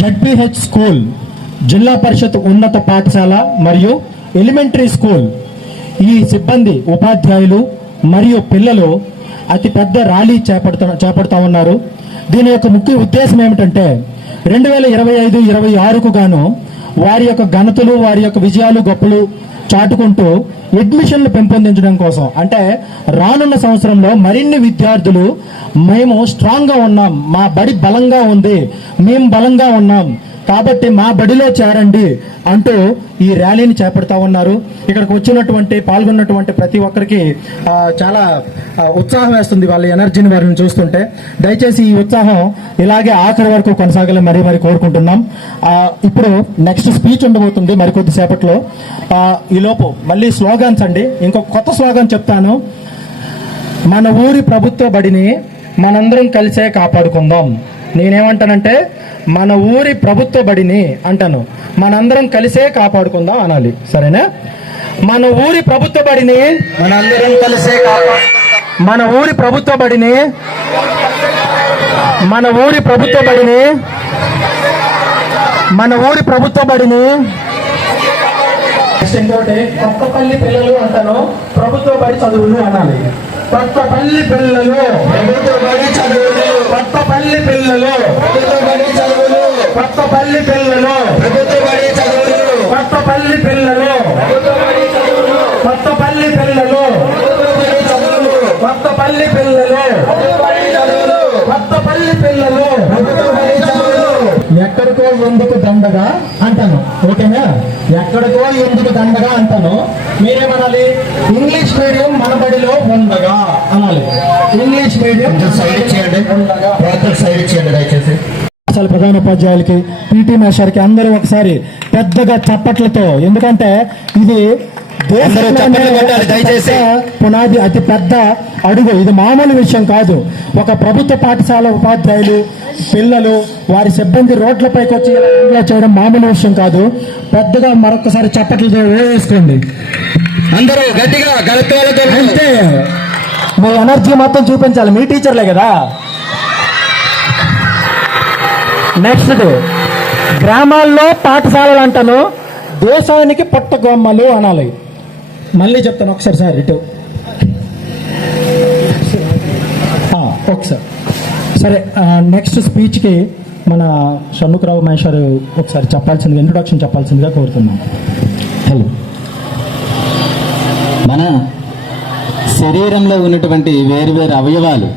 ZPH school జిల్లా పరిషత్ ఉన్నత పాఠశాల మరియు ఎలిమెంటరీ స్కూల్ ఈ సిబ్బంది ఉపాధ్యాయులు మరియు పిల్లలు అతిపెద్ద ర్యాలీ చేపడుతు చేపడతా ఉన్నారు దీని యొక్క ముఖ్య ఉద్దేశం ఏమిటంటే రెండు వేల ఇరవై ఐదు ఇరవై ఆరుకు గాను వారి యొక్క ఘనతలు వారి యొక్క విజయాలు గొప్పలు చాటుకుంటూ అడ్మిషన్లు పెంపొందించడం కోసం అంటే రానున్న సంవత్సరంలో మరిన్ని విద్యార్థులు మేము స్ట్రాంగ్గా ఉన్నాం మా బడి బలంగా ఉంది మేము బలంగా ఉన్నాం కాబట్టి మా బడిలో చేరండి అంటూ ఈ ర్యాలీని చేపడతా ఉన్నారు ఇక్కడికి వచ్చినటువంటి పాల్గొన్నటువంటి ప్రతి ఒక్కరికి చాలా ఉత్సాహం వేస్తుంది వాళ్ళ ఎనర్జీని వారిని చూస్తుంటే దయచేసి ఈ ఉత్సాహం ఇలాగే ఆఖరి వరకు కొనసాగాలి మరీ మరి కోరుకుంటున్నాం ఇప్పుడు నెక్స్ట్ స్పీచ్ ఉండబోతుంది మరికొద్ది సేపట్లో ఈలోపు మళ్ళీ స్లోగాన్స్ అండి ఇంకొక కొత్త స్లోగాన్ చెప్తాను మన ఊరి ప్రభుత్వ బడిని మనందరం కలిసే కాపాడుకుందాం నేనేమంటానంటే మన ఊరి ప్రభుత్వ బడిని అంటాను మనందరం కలిసే కాపాడుకుందాం అనాలి సరేనా మన ఊరి ప్రభుత్వ బడిని మనందరం కలిసే మన ఊరి ప్రభుత్వ బడిని మన ఊరి ప్రభుత్వ బడిని మన ఊరి ప్రభుత్వ బడిని కొత్తపల్లి పిల్లలు అంటాను ప్రభుత్వ బడి చదువులు అనాలి కొత్తపల్లి పిల్లలు ప్రభుత్వ బడి చదువులు పల్లి పిల్లలు ప్రభుత్వ బడి చదువులు కొత్తపల్లి పిల్లలు ప్రభుత్వ బడి చదువులు కొత్తపల్లి పిల్లలు ప్రభుత్వ చదువులు పిల్లలు కొత్తపల్లి పిల్లలు కొత్తపల్లి పిల్లలు ఎక్కడికో ఎందుకు దండగా అంటాను ఓకేనా ఎక్కడికో ఎందుకు దండగా అంటాను మీరేమనాలి ఇంగ్లీష్ మీడియం మన బడిలో ఉండగా అనాలి అసలు ప్రధాన ఉపాధ్యాయులకి పీటీ మాస్టర్ కి అసలు ప్రధానోపాధ్యాయులకి అందరూ ఒకసారి పెద్దగా చప్పట్లతో ఎందుకంటే ఇది పునాది అతి పెద్ద అడుగు ఇది మామూలు విషయం కాదు ఒక ప్రభుత్వ పాఠశాల ఉపాధ్యాయులు పిల్లలు వారి సిబ్బంది రోడ్లపైకి వచ్చి చేయడం మామూలు విషయం కాదు పెద్దగా మరొకసారి చప్పట్లతో వేసుకోండి అందరూ గట్టిగా గలతో మీ ఎనర్జీ మొత్తం చూపించాలి మీ టీచర్లే కదా నెక్స్ట్ గ్రామాల్లో పాఠశాలలు అంటాను దేశానికి పుట్టగొమ్మలు అనాలి మళ్ళీ చెప్తాను ఒకసారి సార్ ఇటు ఒకసారి సరే నెక్స్ట్ స్పీచ్కి మన షణ్ముఖరావు మహేశ్వరు ఒకసారి చెప్పాల్సింది ఇంట్రొడక్షన్ చెప్పాల్సిందిగా కోరుతున్నాను హలో శరీరంలో ఉన్నటువంటి వేరు వేరు అవయవాలు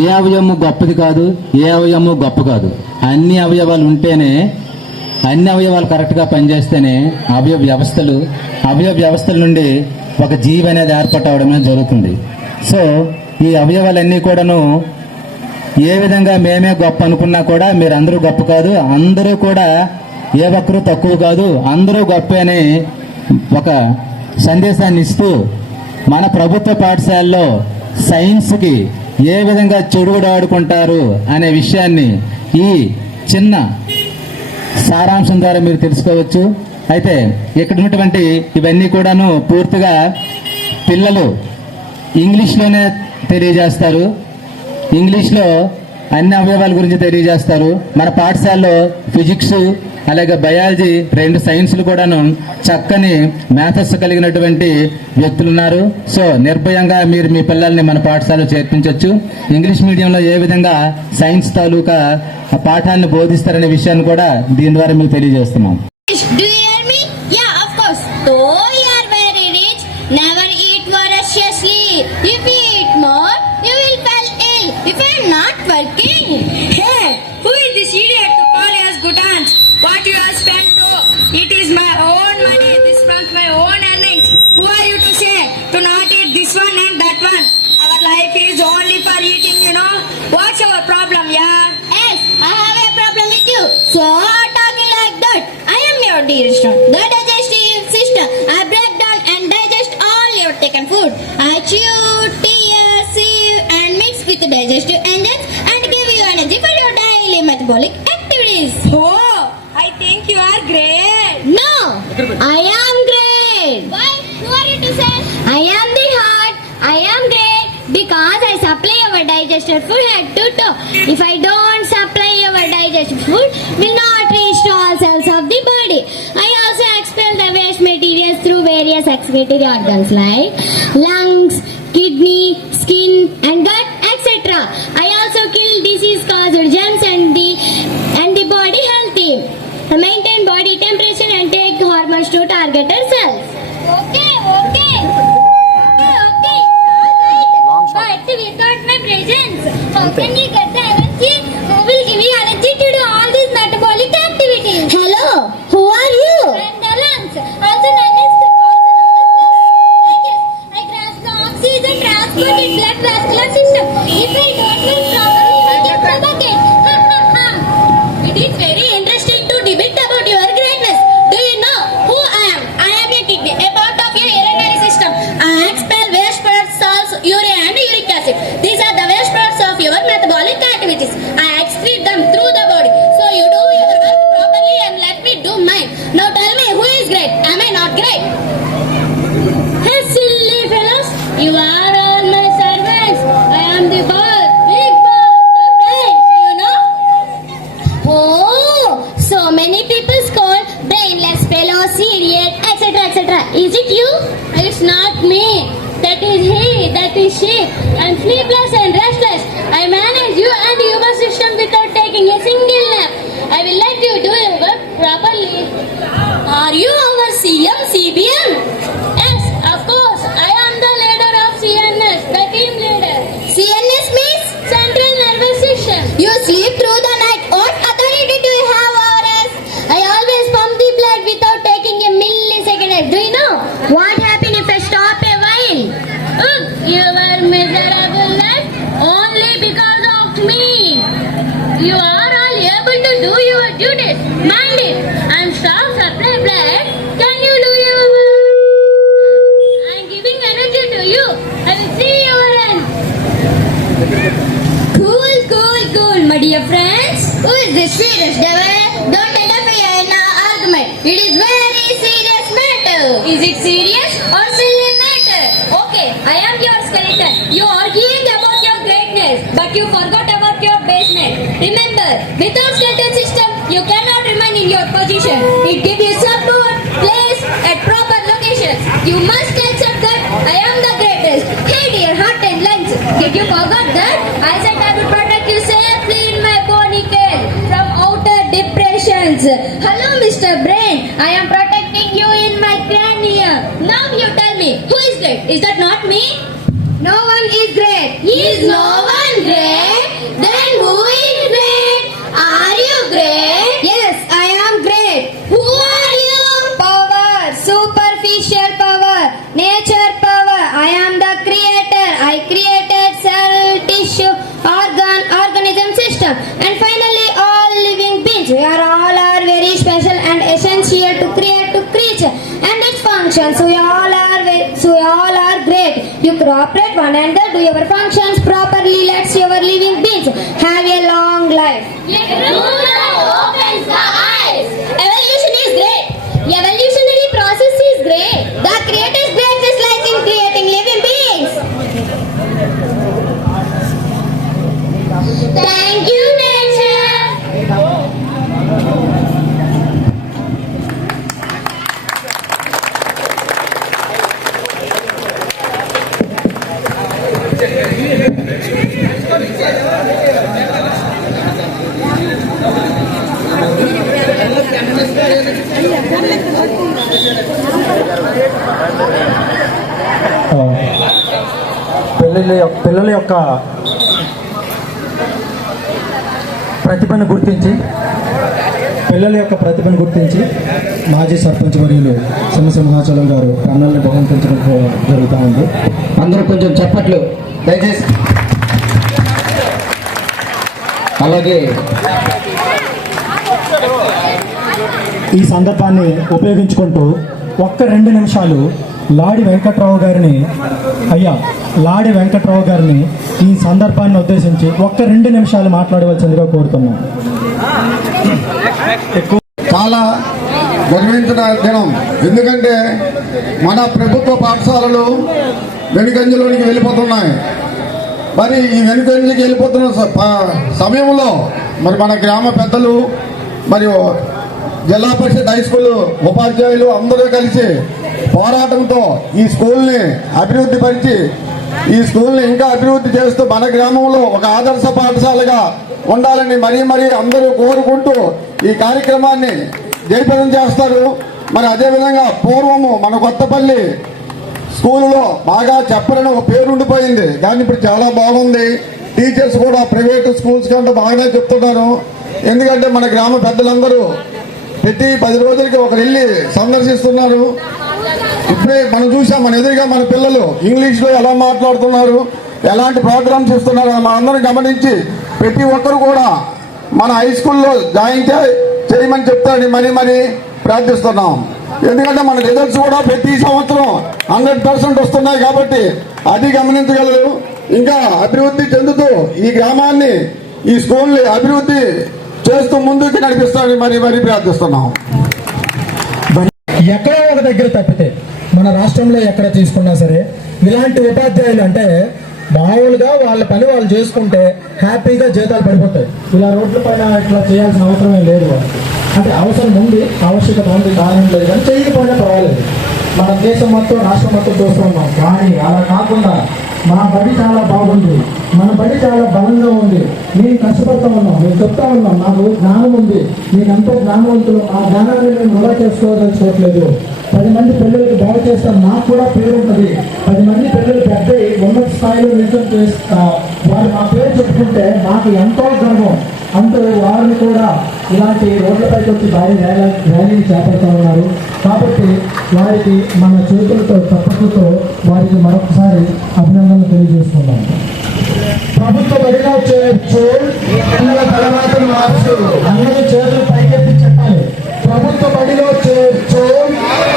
ఏ అవయవము గొప్పది కాదు ఏ అవయవము గొప్ప కాదు అన్ని అవయవాలు ఉంటేనే అన్ని అవయవాలు కరెక్ట్గా పనిచేస్తేనే అవయవ వ్యవస్థలు అవయవ వ్యవస్థల నుండి ఒక జీవి అనేది ఏర్పాటు అవడమే జరుగుతుంది సో ఈ అవయవాలన్నీ కూడాను ఏ విధంగా మేమే గొప్ప అనుకున్నా కూడా మీరు అందరూ గొప్ప కాదు అందరూ కూడా ఏ ఒక్కరూ తక్కువ కాదు అందరూ గొప్ప ఒక సందేశాన్ని ఇస్తూ మన ప్రభుత్వ పాఠశాలలో సైన్స్కి ఏ విధంగా చెడుగుడాడుకుంటారు అనే విషయాన్ని ఈ చిన్న సారాంశం ద్వారా మీరు తెలుసుకోవచ్చు అయితే ఇక్కడ ఉన్నటువంటి ఇవన్నీ కూడాను పూర్తిగా పిల్లలు ఇంగ్లీష్లోనే తెలియజేస్తారు ఇంగ్లీష్లో అన్ని అవయవాల గురించి తెలియజేస్తారు మన పాఠశాలలో ఫిజిక్స్ అలాగే బయాలజీ రెండు సైన్స్లు కూడాను చక్కని మ్యాథస్ కలిగినటువంటి వ్యక్తులు ఉన్నారు సో నిర్భయంగా మీరు మీ పిల్లల్ని మన పాఠశాలలో చేర్పించవచ్చు ఇంగ్లీష్ మీడియంలో ఏ విధంగా సైన్స్ తాలూకా పాఠాన్ని బోధిస్తారనే విషయాన్ని కూడా దీని ద్వారా మీకు తెలియజేస్తున్నాం are talking like that. I am your dearest one. The digestive system. I break down and digest all your taken food. I chew, tear, sieve and mix with the digestive enzymes and give you energy for your daily metabolic If I don't supply our digestive food, will not reach to all cells of the body. I also expel the waste materials through various excretory organs like lungs, kidney, skin and gut etc. I also kill disease caused germs and the and the body healthy. I maintain body temperature and take hormones to target our cells. You You arguing about your greatness, but you forgot about your baseness. Remember, without certain system, you cannot remain in your position. It gives you support, place, at proper location. You must accept that I am the greatest. Hey dear heart and lungs, did you forget that? I said I would protect you safely in my pony cage from outer depressions. Hello Mr. Brain, I am protecting you in my cranium. Now you tell me, who is it? Is that not me? No one is great. Is no one great? Then who one another, do your functions properly, let your living beings have a long life. యొక్క ప్రతిభను గుర్తించి పిల్లల యొక్క ప్రతిభను గుర్తించి మాజీ సర్పంచ్ వర్యులు సింహసింహాచలం గారు కన్నల్ని బహుమతించడం జరుగుతూ ఉంది అందరూ కొంచెం చెప్పట్లు దయచేసి అలాగే ఈ సందర్భాన్ని ఉపయోగించుకుంటూ ఒక్క రెండు నిమిషాలు లాడి వెంకట్రావు గారిని అయ్యా లాడి వెంకట్రావు గారిని ఈ సందర్భాన్ని ఉద్దేశించి ఒక్క రెండు నిమిషాలు మాట్లాడవలసిందిగా కోరుతున్నాం చాలా గర్వించిన దినం ఎందుకంటే మన ప్రభుత్వ పాఠశాలలు వెనుకంజలోనికి వెళ్ళిపోతున్నాయి మరి ఈ వెనుగంజకి వెళ్ళిపోతున్న సమయంలో మరి మన గ్రామ పెద్దలు మరియు జిల్లా పరిషత్ హై స్కూల్ ఉపాధ్యాయులు అందరూ కలిసి పోరాటంతో ఈ స్కూల్ని అభివృద్ధి పరిచి ఈ స్కూల్ని ఇంకా అభివృద్ధి చేస్తూ మన గ్రామంలో ఒక ఆదర్శ పాఠశాలగా ఉండాలని మరీ మరీ అందరూ కోరుకుంటూ ఈ కార్యక్రమాన్ని జయప్రదం చేస్తారు మరి అదేవిధంగా పూర్వము మన కొత్తపల్లి స్కూల్లో బాగా చెప్పరని ఒక పేరుండిపోయింది కానీ ఇప్పుడు చాలా బాగుంది టీచర్స్ కూడా ప్రైవేట్ స్కూల్స్ కంటే బాగానే చెప్తున్నారు ఎందుకంటే మన గ్రామ పెద్దలందరూ ప్రతి పది రోజులకి ఒకరు వెళ్ళి సందర్శిస్తున్నారు ఇప్పుడే మనం చూసాం మన ఎదురుగా మన పిల్లలు ఇంగ్లీష్లో ఎలా మాట్లాడుతున్నారు ఎలాంటి ప్రోగ్రామ్స్ ఇస్తున్నారు మన అందరం గమనించి ప్రతి ఒక్కరు కూడా మన హై స్కూల్లో జాయిన్ చేయమని చెప్తాడని మరీ మరీ ప్రార్థిస్తున్నాం ఎందుకంటే మన రిజల్ట్స్ కూడా ప్రతి సంవత్సరం హండ్రెడ్ పర్సెంట్ వస్తున్నాయి కాబట్టి అది గమనించగలరు ఇంకా అభివృద్ధి చెందుతూ ఈ గ్రామాన్ని ఈ స్కూల్ని అభివృద్ధి చేస్తూ ముందుకు నడిపిస్తాడని మరీ మరీ ప్రార్థిస్తున్నాం ఎక్కడో ఒక దగ్గర తప్పితే మన రాష్ట్రంలో ఎక్కడ తీసుకున్నా సరే ఇలాంటి ఉపాధ్యాయులు అంటే మామూలుగా వాళ్ళ పని వాళ్ళు చేసుకుంటే హ్యాపీగా జీతాలు పడిపోతాయి ఇలా రోడ్ల పైన ఇట్లా చేయాల్సిన అవసరమే లేదు అంటే అవసరం ఉంది ఆవశ్యకత ఉంది కారణం లేదు కానీ చేయకపోయినా పర్వాలేదు మన దేశం మొత్తం రాష్ట్రం మొత్తం చూస్తున్నాం కానీ అలా కాకుండా మా బడి చాలా బాగుంది మన బడి చాలా బలంగా ఉంది మేము కష్టపడతా ఉన్నాం మేము చెప్తా ఉన్నాం నాకు జ్ఞానం ఉంది నేను ఎంతో జ్ఞానవంతులు ఆ జ్ఞానాన్ని మేము వృధా చూడట్లేదు పది మంది పిల్లలకి బాగు చేస్తాం నాకు కూడా పేరు ఉన్నది పది మంది పిల్లలు పెద్ద ఉన్నత స్థాయిలో నిజం చేస్తా వారు నా పేరు చెప్పుకుంటే నాకు ఎంతో గర్వం అందరూ వారిని కూడా ఇలాంటి రోడ్లపైకి వచ్చి భారీ ర్యాలీని చేపడుతూ ఉన్నారు కాబట్టి వారికి మన చేతులతో తప్పకులతో వారికి మరొకసారి అభినందనలు తెలియజేస్తున్నాం ప్రభుత్వ బడిలో చేర్చు పిల్లల మార్చు అందరి ప్రభుత్వ బడిలో చేర్చు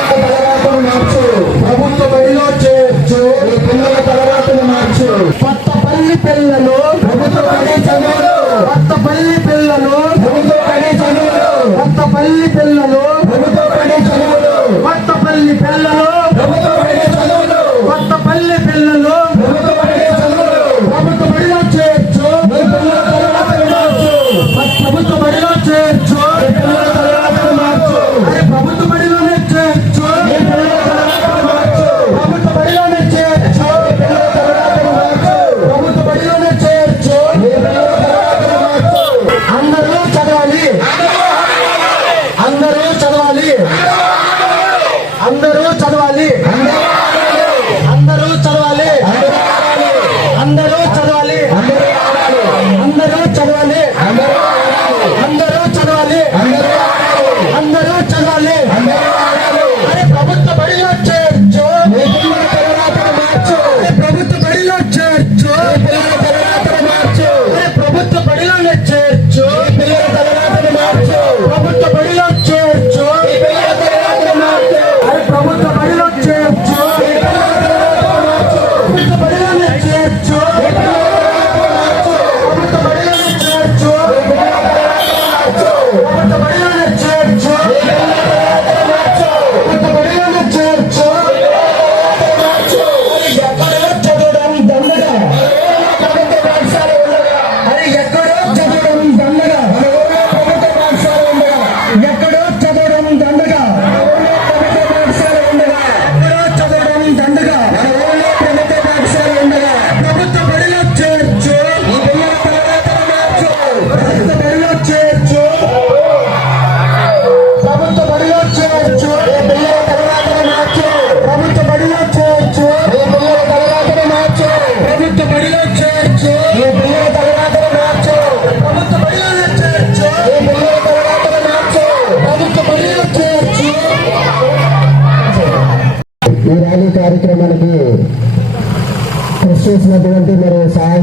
తలరాతను మార్చు ప్రభుత్వ బడిలో చేర్చు ఈ పిల్లల తలరాతను మార్చు కొత్త పల్లి పిల్లలు ప్రభుత్వ బడి చదువులు కొత్త పల్లి పిల్లలు ప్రభుత్వ బడి చదువులు కొత్త పల్లి పిల్లలు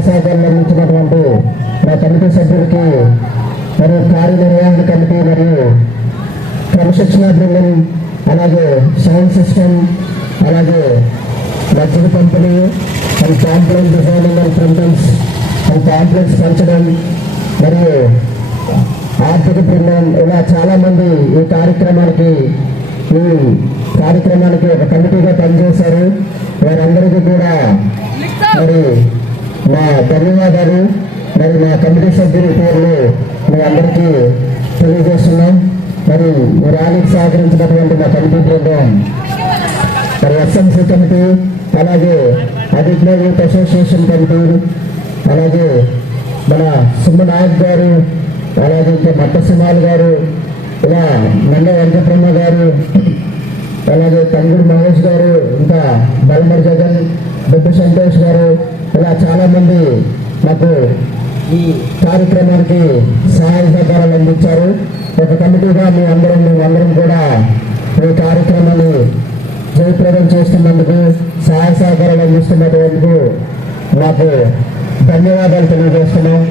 శాఖ నిర్మించినటువంటి మా కమిటీ సభ్యులకి మరియు కార్యనిర్వాహక కమిటీ మరియు క్రమశిక్షణ బృందం అలాగే సౌండ్ సిస్టమ్ అలాగే మధ్య పంపిణీ and complex designing and printings and complex పంచడం మరియు ఆర్థిక బృందం ఇలా చాలామంది ఈ కార్యక్రమానికి ఈ కార్యక్రమానికి ఒక కమిటీగా పనిచేశారు వారందరికీ కూడా మరి మా కరీమా గారు మరి మా కమిటీ సభ్యుల పేర్లు మీ అందరికీ తెలియజేస్తున్నాం మరి ఈ ర్యాలీకి సహకరించినటువంటి మా కమిటీ బృందం మరి ఎస్ఎంసీ కమిటీ అలాగే అధికార అసోసియేషన్ కమిటీ అలాగే మన సుమ్మ నాయక్ గారు అలాగే ఇంకా మట్టసింహాల్ గారు ఇలా మండ వెంకటరమ్మ గారు అలాగే తంగుడు మహేష్ గారు ఇంకా బలమర్ జగన్ బొబ్బు సంతోష్ గారు ఇలా చాలామంది మాకు ఈ కార్యక్రమానికి సహాయ సహకారాలు అందించారు ఒక కమిటీగా మీ అందరం అందరం కూడా ఈ కార్యక్రమాన్ని జయప్రదం చేస్తున్నందుకు సహాయ సహకారాలు అందిస్తున్నటువంటి మాకు ధన్యవాదాలు తెలియజేస్తున్నాం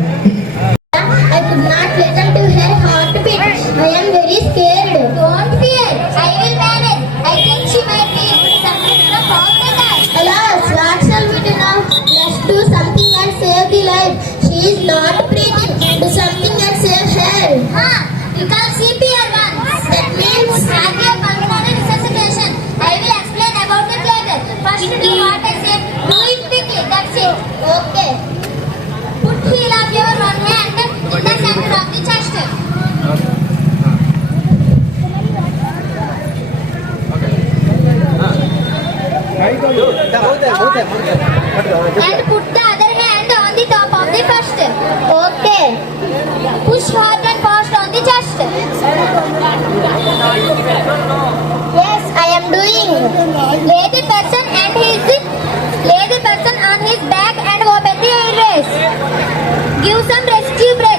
and put the other hand on the top of the first. Okay. Push hard and fast on the chest. Yes. am doing. Lazy person and his lazy person on his back and go the race. Give some rescue break.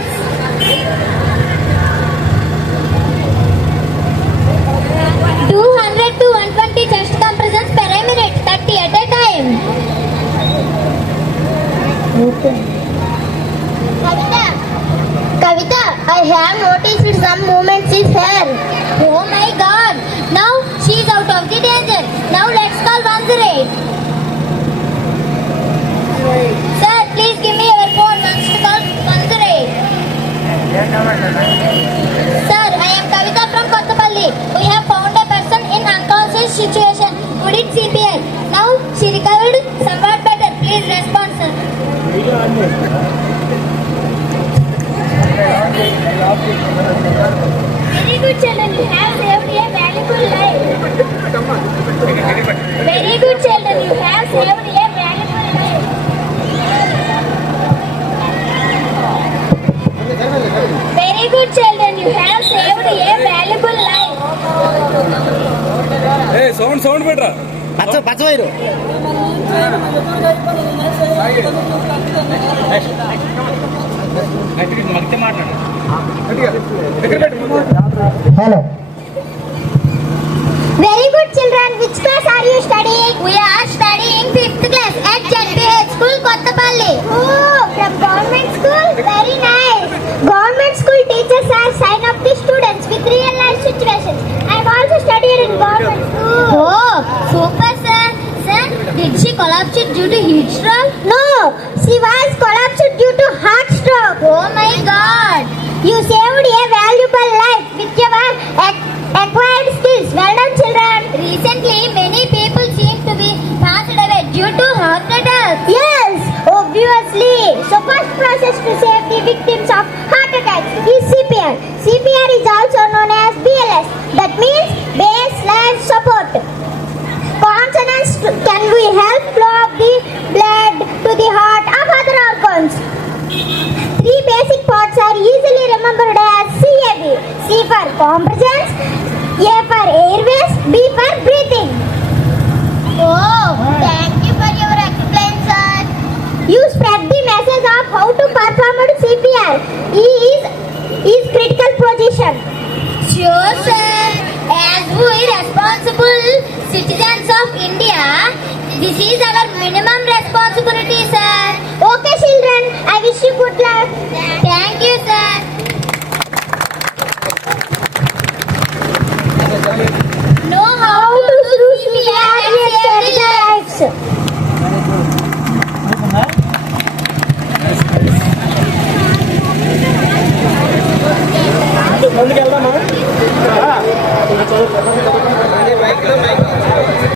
Very good children, you have saved a valuable life. Very good children, you have saved a valuable life. Very good children, you have saved a valuable life. Hey, sound, sound better. పచ్చ పచ్చవైరు Hello. Very good children, which class are you studying? We are studying 5th class at JPH School, Kottapalli. Oh, from government school? Very nice. Government school teachers are sign up the students with real life situations. I have also studied in government school. Oh, super. Did she collapse due to heat stroke? No, she was collapsed due to heart stroke. Oh my god! You saved a valuable life with your acquired skills. Well done, children. Recently, many people seem to be passed away due to heart attacks. Yes, obviously. So, first process to save the victims Can we help flow of the blood to the heart of other organs? Three basic parts are easily remembered as CAB. C for compressions, A for airways, B for breathing. Oh, thank you for your explanation. You spread the message of how to perform CPR. E is, is critical position. Sure, sir. As we responsible citizens of India, this is our minimum responsibility, sir. Okay, children. I wish you good luck. Thank you, sir. Know how, how to use media and save the lives. ముందుకెళ్దామా చదువు